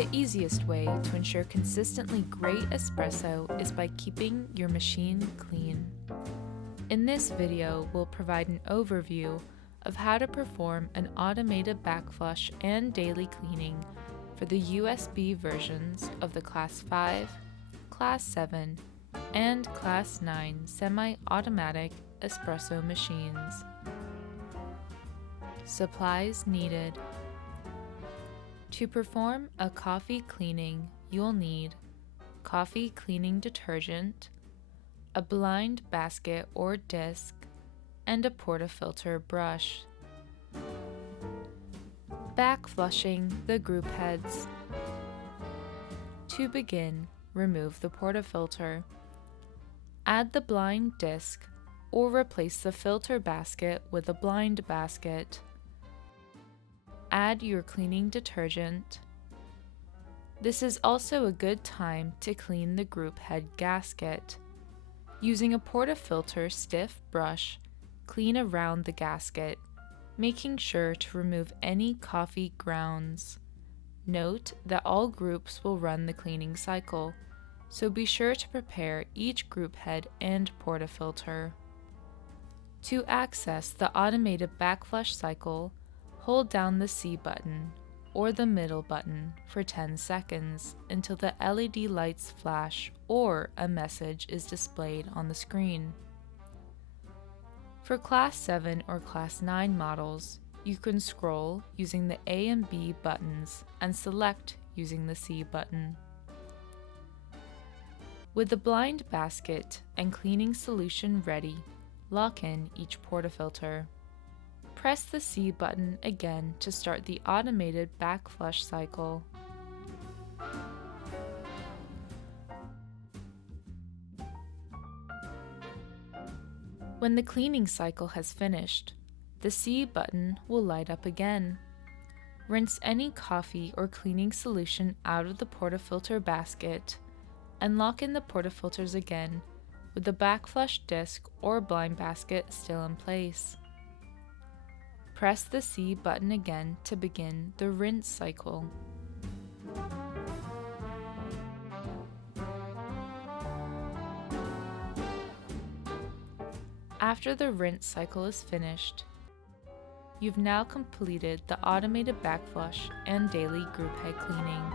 The easiest way to ensure consistently great espresso is by keeping your machine clean. In this video, we'll provide an overview of how to perform an automated backflush and daily cleaning for the USB versions of the Class 5, Class 7, and Class 9 semi-automatic espresso machines. Supplies needed. To perform a coffee cleaning, you'll need coffee cleaning detergent, a blind basket or disc, and a portafilter brush. Backflushing the Groupheads. To begin, remove the portafilter. Add the blind disc or replace the filter basket with a blind basket. Add your cleaning detergent. This is also a good time to clean the Grouphead gasket. Using a portafilter stiff brush, clean around the gasket, making sure to remove any coffee grounds. Note that all groups will run the cleaning cycle, so be sure to prepare each Grouphead and portafilter. To access the automated backflush cycle, hold down the C button or the middle button for 10 seconds until the LED lights flash or a message is displayed on the screen. For Class 7 or Class 9 models, you can scroll using the A and B buttons and select using the C button. With the blind basket and cleaning solution ready, lock in each portafilter. Press the C button again to start the automated backflush cycle. When the cleaning cycle has finished, the C button will light up again. Rinse any coffee or cleaning solution out of the portafilter basket and lock in the portafilters again with the backflush disc or blind basket still in place. Press the C button again to begin the rinse cycle. After the rinse cycle is finished, you've now completed the automated backflush and daily Grouphead cleaning.